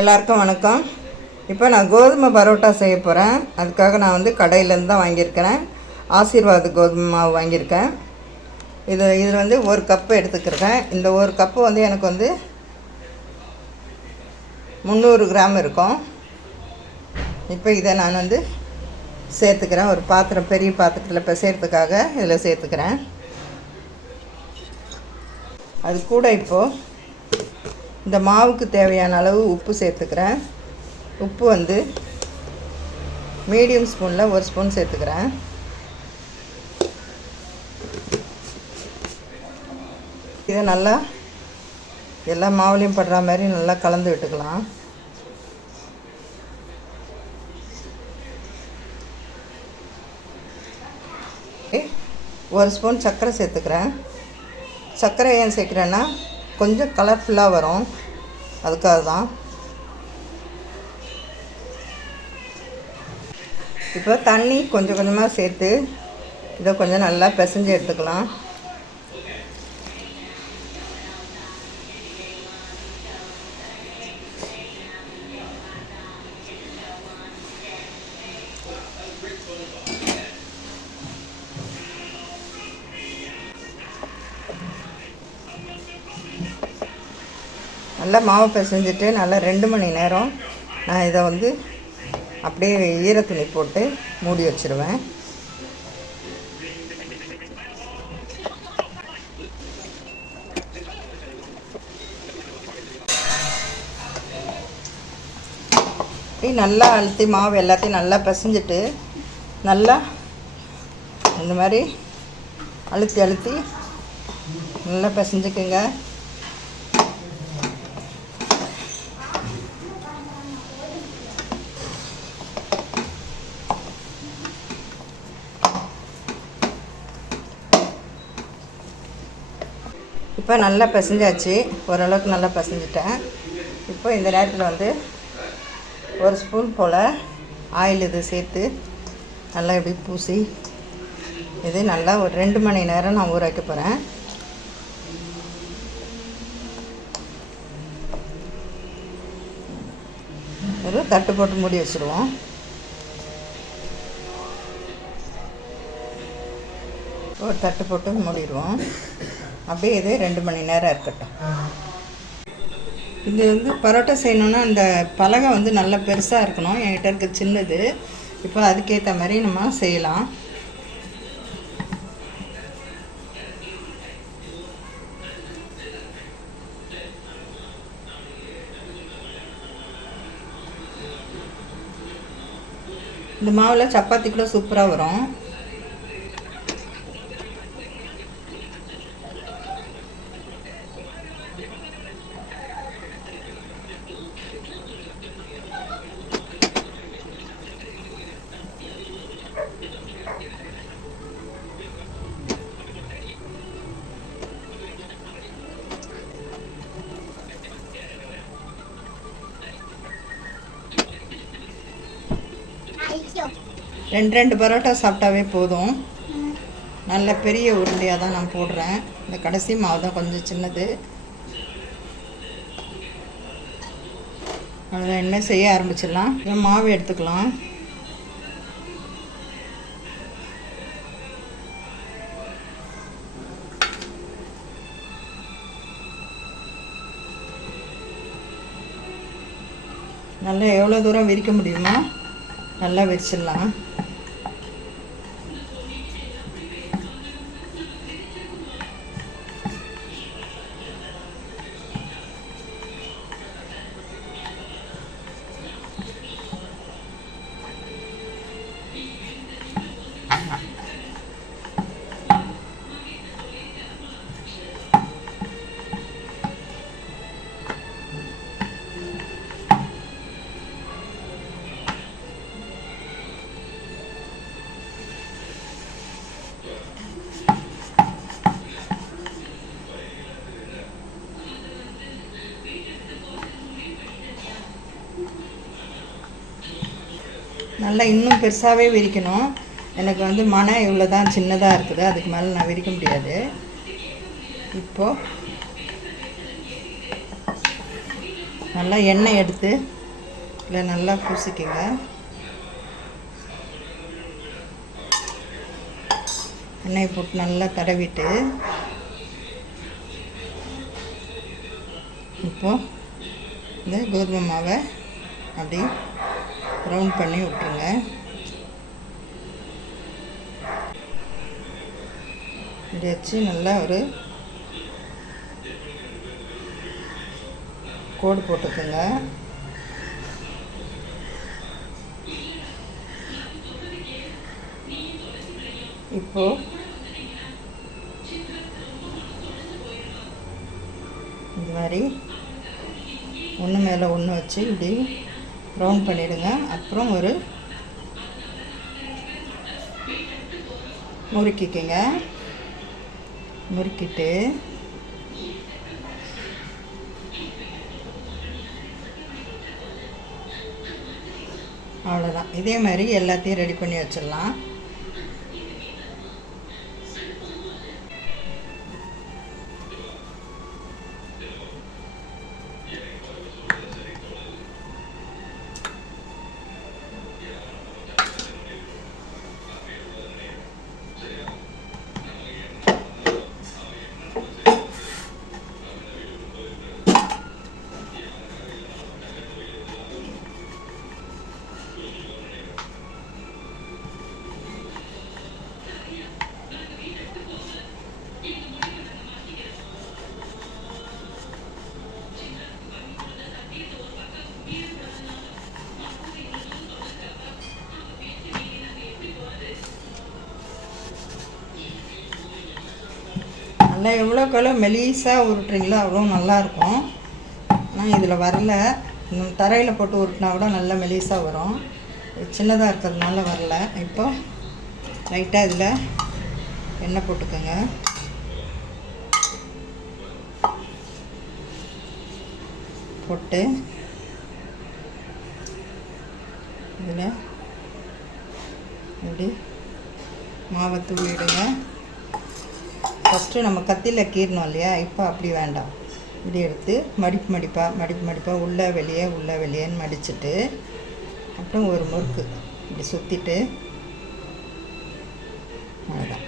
எல்லாருக்கும் வணக்கம். இப்போ நான் கோதுமை பரோட்டா செய்ய போகிறேன் அதுக்காக நான் வந்து கடையிலேருந்து தான் வாங்கியிருக்கிறேன். ஆசீர்வாத் கோதுமை மாவு வாங்கியிருக்கேன். இது இதில் வந்து ஒரு கப்பு எடுத்துக்கிறேன் இந்த ஒரு கப்பு வந்து எனக்கு வந்து முந்நூறு கிராம் இருக்கும். இப்போ இதை நான் வந்து சேர்த்துக்கிறேன். ஒரு பாத்திரம் பெரிய பாத்திரத்தில் பிசைறதுக்காக இதில் சேர்த்துக்கிறேன். அது கூட இப்போது இந்த மாவுக்கு தேவையான அளவு உப்பு சேர்த்துக்கிறேன். உப்பு வந்து மீடியம் ஸ்பூனில் ஒரு ஸ்பூன் சேர்த்துக்கிறேன். இதை நல்லா எல்லா மாவுலேயும் படுற மாதிரி நல்லா கலந்து விட்டுக்கலாம். ஒரு ஸ்பூன் சர்க்கரை சேர்த்துக்கிறேன். சர்க்கரை ஏன் சேர்க்குறேன்னா கொஞ்சம் கலர்ஃபுல்லாக வரும். அதுக்காக தான் இப்போ தண்ணி கொஞ்சம் கொஞ்சமாக சேர்த்து இதை கொஞ்சம் நல்லா பிசைஞ்சு எடுத்துக்கலாம். நல்லா மாவு பிசைஞ்சிட்டு நல்லா ரெண்டு மணி நேரம் நான் இதை வந்து அப்படியே ஈரத்துணி போட்டு மூடி வச்சுருவேன். இப்படி நல்லா அழுத்தி மாவு எல்லாத்தையும் நல்லா பிசைஞ்சிட்டு நல்லா இந்த மாதிரி அழுத்தி அழுத்தி நல்லா பிசைஞ்சுக்குங்க. இப்போ நல்லா பிசைஞ்சாச்சு. ஓரளவுக்கு நல்லா பிசைஞ்சிட்டேன். இப்போ இந்த நேரத்தில் வந்து ஒரு ஸ்பூன் போல் ஆயில் இது சேர்த்து நல்லா இப்படி பூசி இது நல்லா ஒரு ரெண்டு மணி நேரம் நான் ஊற வைக்க போகிறேன் ஒரு தட்டு போட்டு மூடி வச்சுருவோம். ஒரு தட்டு போட்டு மூடிடுவோம். அப்படியே இது ரெண்டு மணி நேரம் இருக்கட்டும். இது வந்து பரோட்டா செய்யணுன்னா அந்த பலகை வந்து நல்லா பெருசாக இருக்கணும். என்கிட்ட இருக்க சின்னது. இப்போ அதுக்கேற்ற மாதிரி நம்ம செய்யலாம். இந்த மாவில் சப்பாத்தி கூட சூப்பராக வரும். ரெண்டு ரெண்டு பரோட்டா சாப்பிட்டாவே போதும். நல்ல பெரிய உருண்டையாக தான் நான் போடுறேன். இந்த கடைசி மாவு தான் கொஞ்சம் சின்னது. அவ்வளோதான் என்ன செய்ய ஆரம்பிச்சிடலாம். மாவு எடுத்துக்கலாம். நல்லா எவ்வளோ தூரம் விரிக்க முடியுமா? நல்லா விரிச்சிடலாம் நல்லா இன்னும் பெருசாகவே விரிக்கணும். எனக்கு வந்து மனை இவ்வளோ தான் சின்னதாக இருக்குது. அதுக்கு மேலே நான் விரிக்க முடியாது. இப்போது நல்லா எண்ணெய் எடுத்து இல்லை நல்லா பூசிக்கங்க. எண்ணெய் போட்டு நல்லா தடவிட்டு இப்போது இந்த கோதுமை மாவை அப்படி ரவுண்ட் பண்ணி விட்டுருங்க. இப்படி வச்சு நல்லா ஒரு கோடு போட்டுக்கோங்க. இப்போ இந்த மாதிரி ஒன்று மேலே ஒன்று வச்சு இப்படி ரவுண்ட் பண்ணிவிடுங்க அப்புறம் ஒரு முறுக்கிக்கங்க. முறுக்கிட்டு அவ்வளோதான் இதே மாதிரி எல்லாத்தையும் ரெடி பண்ணி வச்சிடலாம். நல்லா எவ்வளோக்கு எவ்வளோ மெலிசாக உருட்டுறீங்களோ அவ்வளோ நல்லாயிருக்கும். ஆனால் இதில் வரல. தரையில் போட்டு உருட்டினா கூட நல்லா மெலிசாக வரும். சின்னதாக இருக்கிறதுனால வரல. இப்போ லைட்டாக இதில் எண்ணெய் போட்டுக்கோங்க. போட்டு இதில் இப்படி மாவை தூவிடுங்க ஃபஸ்ட்டு நம்ம கத்தியில் கீறணும் இல்லையா? இப்போ அப்படி வேண்டாம். இப்படி எடுத்து மடிப்பு மடிப்பாக மடிப்பு மடிப்பாக உள்ளே வெளியே உள்ளே வெளியேன்னு மடிச்சுட்டு அப்புறம் ஒரு முறுக்கு. இப்படி சுற்றிட்டு அவ்வளோதான்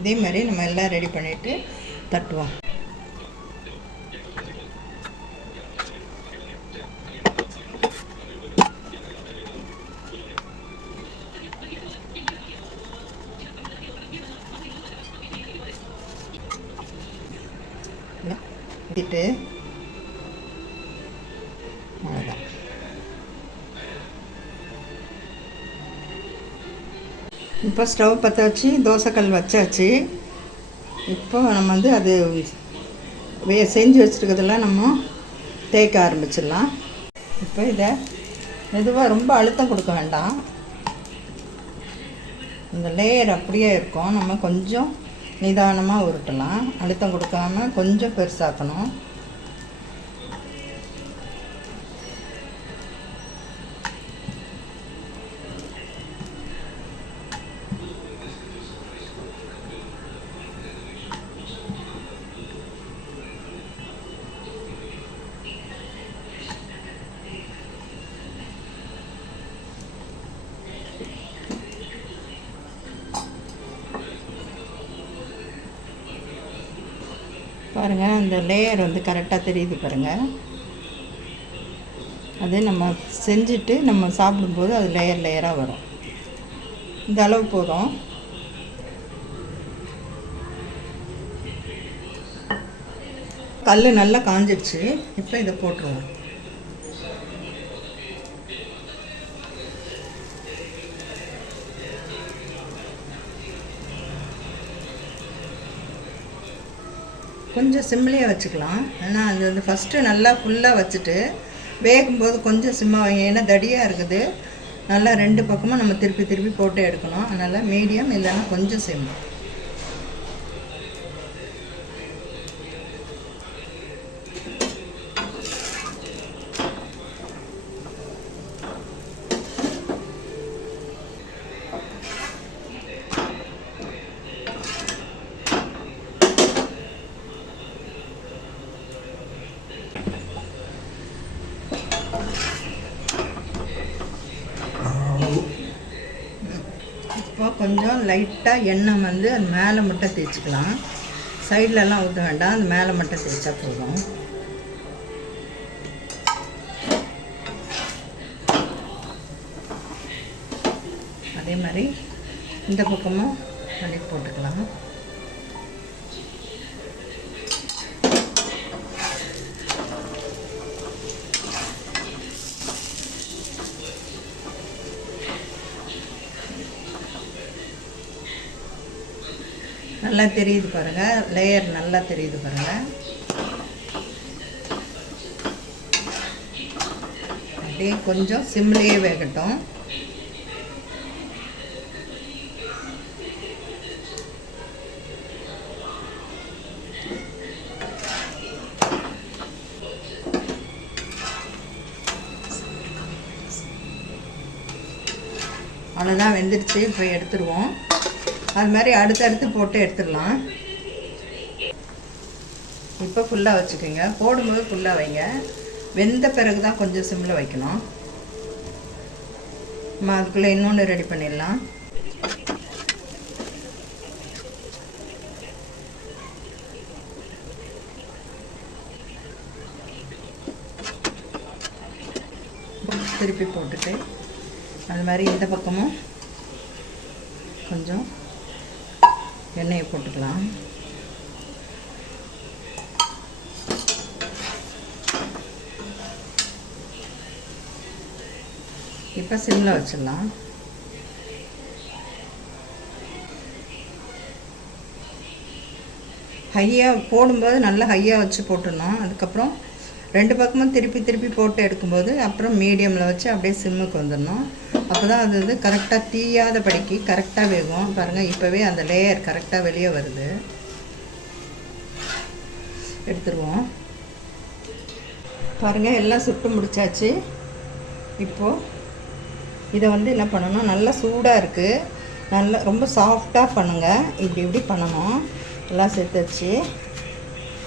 இதே மாதிரி நம்ம எல்லாம் ரெடி பண்ணிவிட்டு தட்டுவோம். எடுத்துட்டு. அவ்வளோதான் இப்போ ஸ்டவ் பற்ற வச்சு தோசைக்கல் வச்சாச்சு. இப்போ நம்ம வந்து அது வே செஞ்சு வச்சுருக்கிறதெல்லாம் நம்ம தேய்க்க ஆரம்பிச்சிடலாம். இப்போ இதை மெதுவாக ரொம்ப அழுத்தம் கொடுக்க வேண்டாம். இந்த லேயர் அப்படியே இருக்கும். நம்ம கொஞ்சம் நிதானமாக உருட்டலாம். அழுத்தம் கொடுக்காம கொஞ்சம் பெருசாக்கணும். பாருங்கள் அந்த லேயர் வந்து கரெக்டாக தெரியுது பாருங்கள் அது நம்ம செஞ்சுட்டு நம்ம சாப்பிடும்போது அது லேயர் லேயராக வரும். இந்த அளவு போதும். கல் நல்லா காஞ்சிடுச்சு இப்போ இதை போட்டுருவோம். கொஞ்சம் சிம்லேயே வச்சுக்கலாம். ஏன்னா அது வந்து ஃபஸ்ட்டு நல்லா ஃபுல்லாக வச்சுட்டு வேகும்போது கொஞ்சம் சிம்மாக வைங்க. ஏன்னா தடியாக இருக்குது. நல்லா ரெண்டு பக்கமும் நம்ம திருப்பி திருப்பி போட்டு எடுக்கணும். அதனால் மீடியம் இல்லைன்னா கொஞ்சம் சிம். கொஞ்சம் லைட்டாக எண்ணெய் வந்து அது மேலே மட்டும் தேய்ச்சிக்கலாம். சைட்லலாம் ஊற்ற வேண்டாம். அது மேலே மட்டும் தேய்ச்சா போதும். அதே மாதிரி இந்த பக்கமும் பண்ணி போட்டுக்கலாம். நல்லா தெரியுது பாருங்கள் லேயர் நல்லா தெரியுது பாருங்கள் அப்படியே கொஞ்சம் சிம்லேயே வேகட்டும். அவ்வளோதான் வெந்துருச்சு இப்போ எடுத்துருவோம். அது மாதிரி அடுத்தடுத்து போட்டு எடுத்துடலாம். இப்போ ஃபுல்லாக வச்சுக்கோங்க. போடும்போது ஃபுல்லாக வைங்க. வெந்த பிறகு தான் கொஞ்சம் சிம்மில் வைக்கணும். நம்ம அதுக்குள்ளே இன்னொன்று ரெடி பண்ணிடலாம். திருப்பி போட்டுட்டு அது மாதிரி இந்த பக்கமும் கொஞ்சம் எண்ணெயை போட்டுக்கலாம். இப்போ சிம்மில் வச்சிடலாம். ஹையாக போடும்போது நல்லா ஹையாக வச்சு போட்டுடணும். அதுக்கப்புறம் ரெண்டு பக்கமும் திருப்பி திருப்பி போட்டு எடுக்கும்போது அப்புறம் மீடியமில் வச்சு அப்படியே சிம்முக்கு வந்துடணும். அப்போ தான் அது வந்து கரெக்டாக தீயாத படிக்கு கரெக்டாக வேகும். பாருங்கள் இப்போவே அந்த லேயர் கரெக்டாக வெளியே வருது. எடுத்துருவோம். பாருங்கள் எல்லாம் சுட்டு முடிச்சாச்சு. இப்போது இதை வந்து என்ன பண்ணணும்? நல்லா சூடாக இருக்குது நல்லா ரொம்ப சாஃப்டாக பண்ணுங்கள் இப்படி இப்படி பண்ணணும். எல்லாம் சேர்த்து வச்சு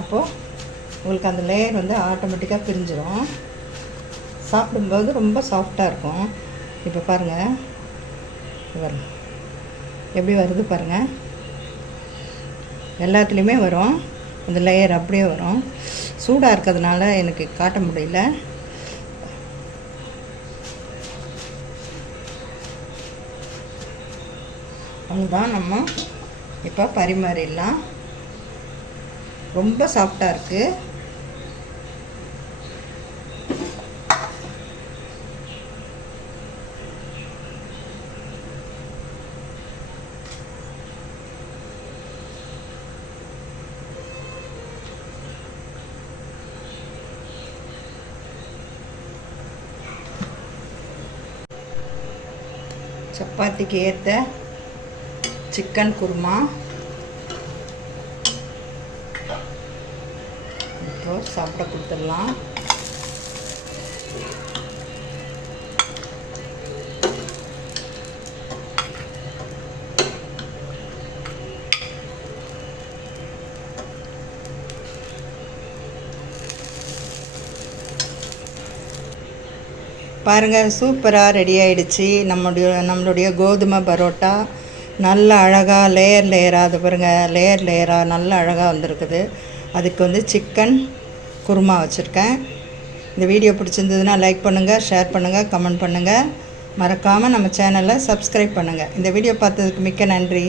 அப்போது உங்களுக்கு அந்த லேயர் வந்து ஆட்டோமேட்டிக்காக பிரிஞ்சிடும் சாப்பிடும்போது ரொம்ப சாஃப்டாக இருக்கும். இப்போ பாருங்கள் வரும். எப்படி வருது பாருங்கள் எல்லாத்துலேயுமே வரும். அந்த லேயர் அப்படியே வரும். சூடாக இருக்கிறதுனால எனக்கு காட்ட முடியல. அவ்வளோதான் நம்ம இப்போ பரிமாறிடலாம். ரொம்ப சாஃப்டாக இருக்குது சப்பாத்திக்கு ஏற்ற சிக்கன் குருமா. இப்போ சாப்பிட கொடுத்துடலாம். பாருங்கள் சூப்பராக ரெடி ஆகிடுச்சி நம்மளுடைய நம்மளுடைய கோதுமை பரோட்டா நல்ல அழகாக லேயர் லேயராக அது பாருங்கள் லேயர் லேயராக நல்ல அழகாக வந்திருக்குது. அதுக்கு வந்து சிக்கன் குருமா வச்சுருக்கேன். இந்த வீடியோ பிடிச்சிருந்ததுன்னா லைக் பண்ணுங்கள் ஷேர் பண்ணுங்கள் கமெண்ட் பண்ணுங்கள் மறக்காமல் நம்ம சேனலை சப்ஸ்கிரைப் பண்ணுங்கள் இந்த வீடியோ பார்த்ததுக்கு மிக்க நன்றி.